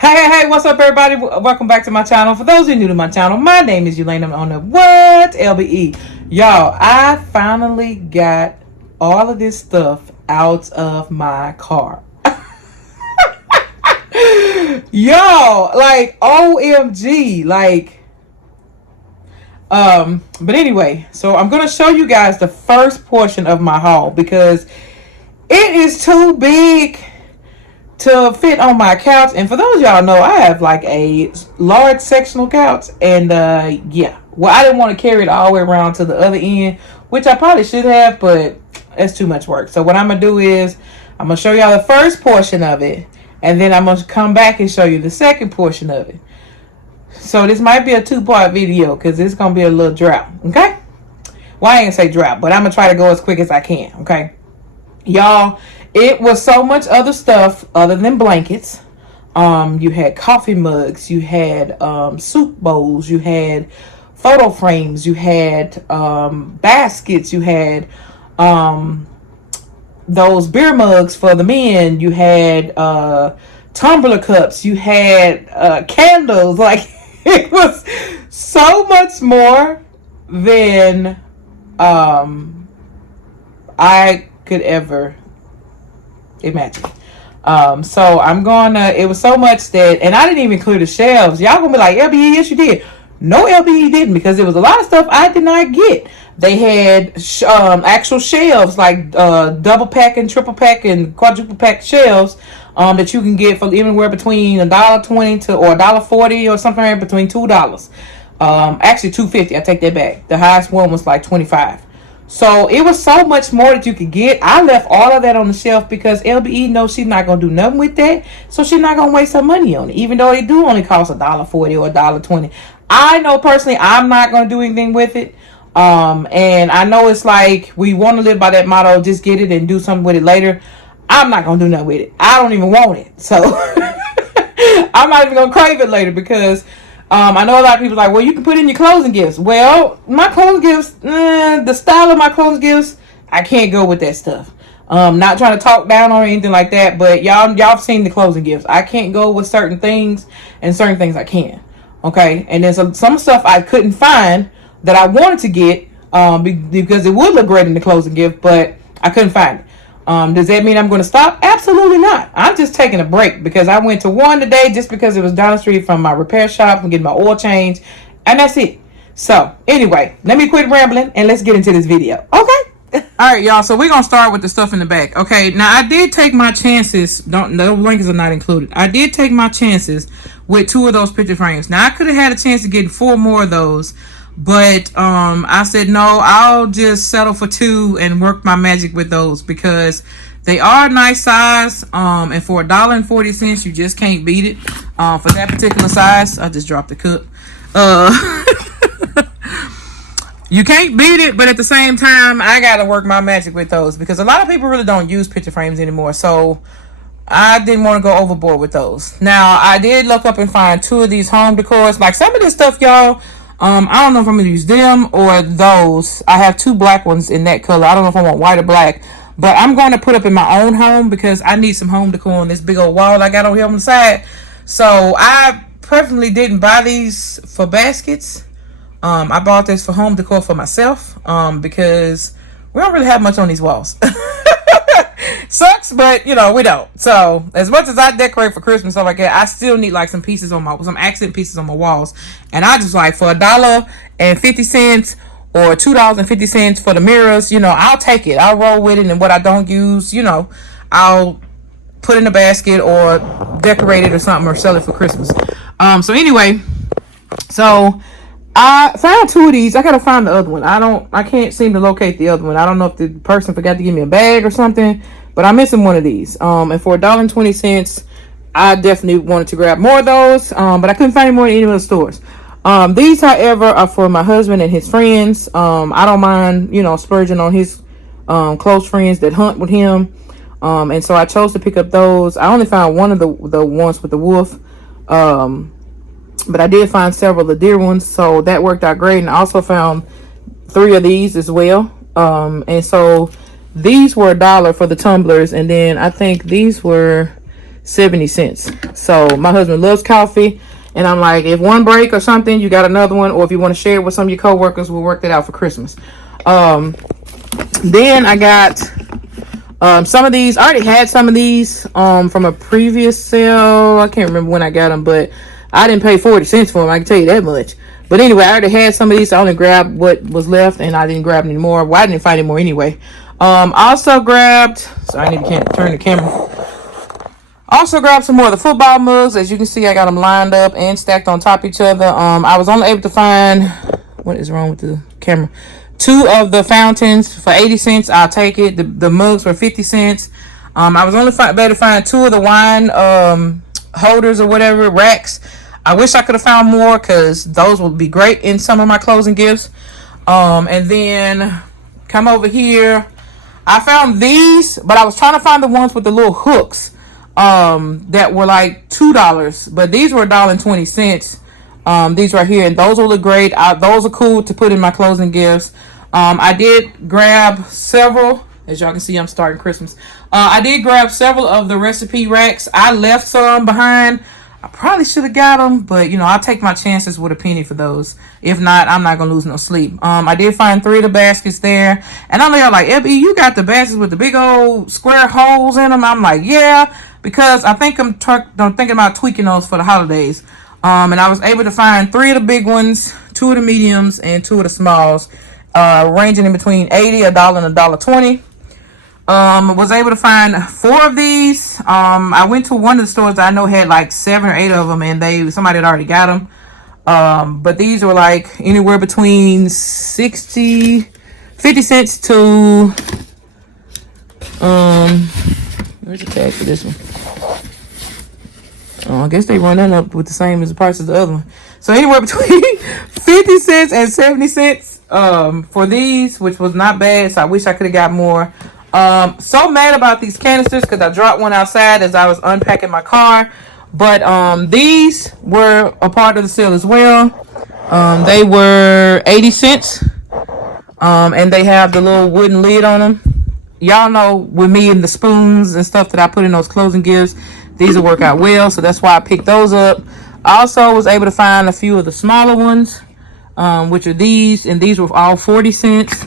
Hey, what's up, everybody? Welcome back to my channel. For those of you new to my channel, my name is Elaine. I'm on the What? LBE. Y'all, I finally got all of this stuff out of my car. Y'all, like, OMG, like, but anyway, so I'm going to show you guys the first portion of my haul because it is too big to fit on my couch. And for those of y'all know, I have like a large sectional couch, and yeah, well, I didn't want to carry it all the way around to the other end, which I probably should have, but it's too much work. So what I'm gonna do is I'm gonna show y'all the first portion of it, and then I'm gonna come back and show you the second portion of it. So this might be a two-part video because it's gonna be a little drought. Okay, well, I ain't gonna say drought, but I'm gonna try to go as quick as I can. Okay, y'all, it was so much other stuff other than blankets. You had coffee mugs, you had soup bowls, you had photo frames, you had baskets, you had those beer mugs for the men, you had tumbler cups, you had candles. Like, it was so much more than I could ever imagine. So I'm gonna, it was so much that, and I didn't even clear the shelves. Y'all gonna be like, LBE, yes you did. No, LBE didn't, because there was a lot of stuff I did not get. They had actual shelves, like double pack and triple pack and quadruple pack shelves that you can get for anywhere between $1.20 to or $1.40 or something right between $2. Actually $2.50. I take that back. The highest one was like $25. So it was so much more that you could get. I left all of that on the shelf because LBE knows she's not gonna do nothing with that, so she's not gonna waste her money on it, even though they do only cost $1.40 or $1.20. I know personally I'm not gonna do anything with it. And I know it's like we want to live by that motto, just get it and do something with it later. I'm not gonna do nothing with it. I don't even want it, so I'm not even gonna crave it later because I know a lot of people are like, well, you can put in your closing gifts. Well, my closing gifts, the style of my closing gifts, I can't go with that stuff. Not trying to talk down or anything like that, but y'all have seen the closing gifts. I can't go with certain things, and certain things I can. Okay, and then some stuff I couldn't find that I wanted to get because it would look great in the closing gift, but I couldn't find it. Does that mean I'm going to stop? Absolutely not. I'm just taking a break because I went to one today just because it was down the street from my repair shop and getting my oil changed, and that's it. So anyway, let me quit rambling and let's get into this video. Okay. All right, y'all. So we're going to start with the stuff in the back. Okay. Now I did take my chances. No blankets are not included. I did take my chances with 2 of those picture frames. Now I could have had a chance to get 4 more of those, but I said no, I'll just settle for 2 and work my magic with those because they are a nice size, and for $1.40 you just can't beat it. For that particular size, I just dropped the cup. You can't beat it, but at the same time I gotta work my magic with those because a lot of people really don't use picture frames anymore, so I didn't want to go overboard with those. Now I did look up and find 2 of these home decors. Like some of this stuff, y'all, I don't know if I'm gonna use them or those. I have 2 black ones in that color. I don't know if I want white or black, but I'm going to put up in my own home because I need some home decor on this big old wall I got on here on the side. So I preferably didn't buy these for baskets. I bought this for home decor for myself because we don't really have much on these walls. Sucks, but you know, we don't. So as much as I decorate for Christmas stuff like that, I still need like some pieces on some accent pieces on my walls. And I just like for $1.50 or $2.50 for the mirrors, you know, I'll take it. I'll roll with it, and what I don't use, you know, I'll put in a basket or decorate it or something or sell it for Christmas. So anyway, so I found 2 of these. I gotta find the other one. I can't seem to locate the other one. I don't know if the person forgot to give me a bag or something, but I'm missing one of these. And for $1.20, I definitely wanted to grab more of those. But I couldn't find any more in any of the stores. These, however, are for my husband and his friends. I don't mind, you know, splurging on his close friends that hunt with him. And so I chose to pick up those. I only found one of the ones with the wolf. But I did find several of the deer ones, so that worked out great. And I also found 3 of these as well. And so these were $1 for the tumblers, and then I think these were 70 cents. So my husband loves coffee, and I'm like, if one break or something, you got another one, or if you want to share it with some of your coworkers, we'll work that out for Christmas. Then I got some of these. I already had some of these from a previous sale. I can't remember when I got them, but I didn't pay 40 cents for them. I can tell you that much. But anyway, I already had some of these. So I only grabbed what was left, and I didn't grab any more. Well, I didn't find any more anyway. Also grabbed. So I need to turn the camera. Also grabbed some more of the football mugs. As you can see, I got them lined up and stacked on top of each other. I was only able to find, what is wrong with the camera? 2 of the fountains for 80 cents. I'll take it. The mugs were 50 cents. I was only able to find 2 of the wine holders or whatever, racks. I wish I could have found more, because those would be great in some of my closing gifts. And then come over here. I found these, but I was trying to find the ones with the little hooks that were like $2, but these were $1.20. These right here, and those will look great. Those are cool to put in my closing gifts. I did grab several. As y'all can see, I'm starting Christmas. I did grab several of the recipe racks. I left some behind. I probably should have got them, but I'll take my chances with a penny for those. If not, I'm not gonna lose no sleep. I did find 3 of the baskets there, and I know y'all like, LB, you got the baskets with the big old square holes in them. I'm like, yeah, because I think I'm thinking about tweaking those for the holidays. And I was able to find 3 of the big ones, 2 of the mediums, and 2 of the smalls, ranging in between $80, $1, and $1.20. Was able to find 4 of these. I went to one of the stores that I know had like 7 or 8 of them, and somebody had already got them. But these were like anywhere between 50 cents to where's the tag for this one? I guess they run that up with the same as the price as the other one. So anywhere between 50 cents and 70 cents for these, which was not bad. So I wish I could have got more. So mad about these canisters because I dropped one outside as I was unpacking my car. But these were a part of the sale as well. They were 80 cents. And they have the little wooden lid on them. Y'all know with me and the spoons and stuff that I put in those closing gifts, these will work out well. So that's why I picked those up. I also was able to find a few of the smaller ones, which are these. And these were all 40 cents.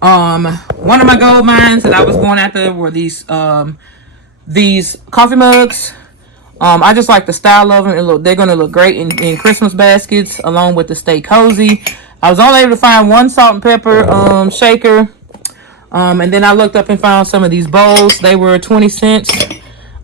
One of my gold mines that I was going after were these coffee mugs. I just like the style of them. They're going to look great in Christmas baskets along with the Stay Cozy. I was only able to find 1 salt and pepper shaker. And then I looked up and found some of these bowls. They were 20 cents.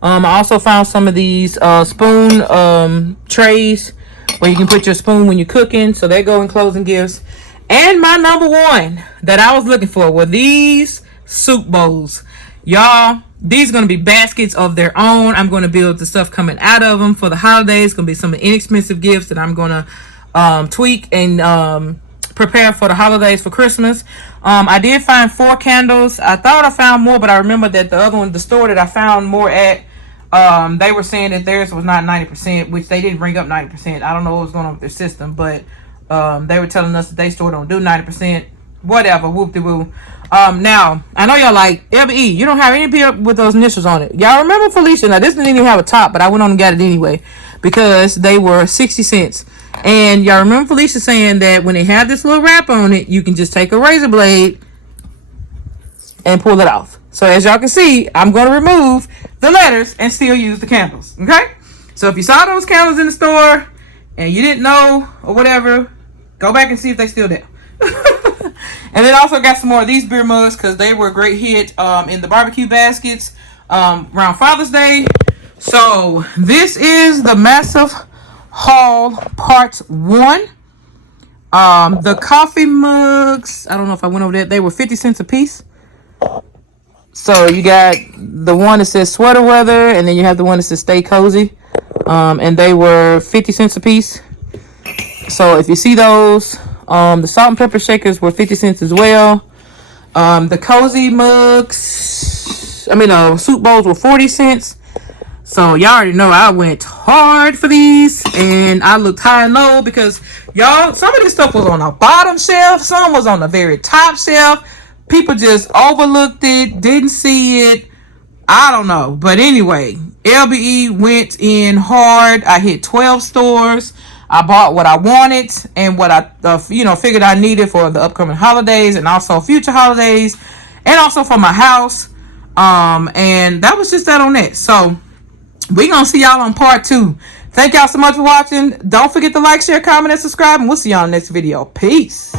I also found some of these spoon trays where you can put your spoon when you're cooking. So they go in closing gifts. And my number one that I was looking for were these soup bowls. Y'all, these are going to be baskets of their own. I'm going to build the stuff coming out of them for the holidays. It's going to be some inexpensive gifts that I'm going to tweak and prepare for the holidays for Christmas. I did find 4 candles. I thought I found more, but I remember that the other one, the store that I found more at, they were saying that theirs was not 90%, which they didn't bring up 90%. I don't know what was going on with their system, but they were telling us that they store don't do 90%. Whatever, whoop-de-woo. Now, I know y'all like, LBE, you don't have any beer with those initials on it. Y'all remember Felicia? Now, this didn't even have a top, but I went on and got it anyway because they were 60 cents. And y'all remember Felicia saying that when they have this little wrap on it, you can just take a razor blade and pull it off. So as y'all can see, I'm going to remove the letters and still use the candles. Okay? So if you saw those candles in the store and you didn't know or whatever, go back and see if they still there. And then also got some more of these beer mugs because they were a great hit in the barbecue baskets around Father's Day. So this is the massive haul part 1. The coffee mugs, I don't know if I went over that. They were 50 cents a piece. So you got the one that says sweater weather, and then you have the one that says stay cozy. And they were 50 cents a piece. So if you see those, the salt and pepper shakers were 50 cents as well. The cozy mugs, soup bowls were 40 cents. So y'all already know I went hard for these, and I looked high and low because y'all, some of this stuff was on the bottom shelf, some was on the very top shelf. People just overlooked it, didn't see it. I don't know, but anyway, LBE went in hard. I hit 12 stores. I bought what I wanted and what I figured I needed for the upcoming holidays and also future holidays and also for my house. And that was just that on that. So we're gonna see y'all on part 2. Thank y'all so much for watching. Don't forget to like, share, comment, and subscribe, and we'll see y'all in the next video. Peace.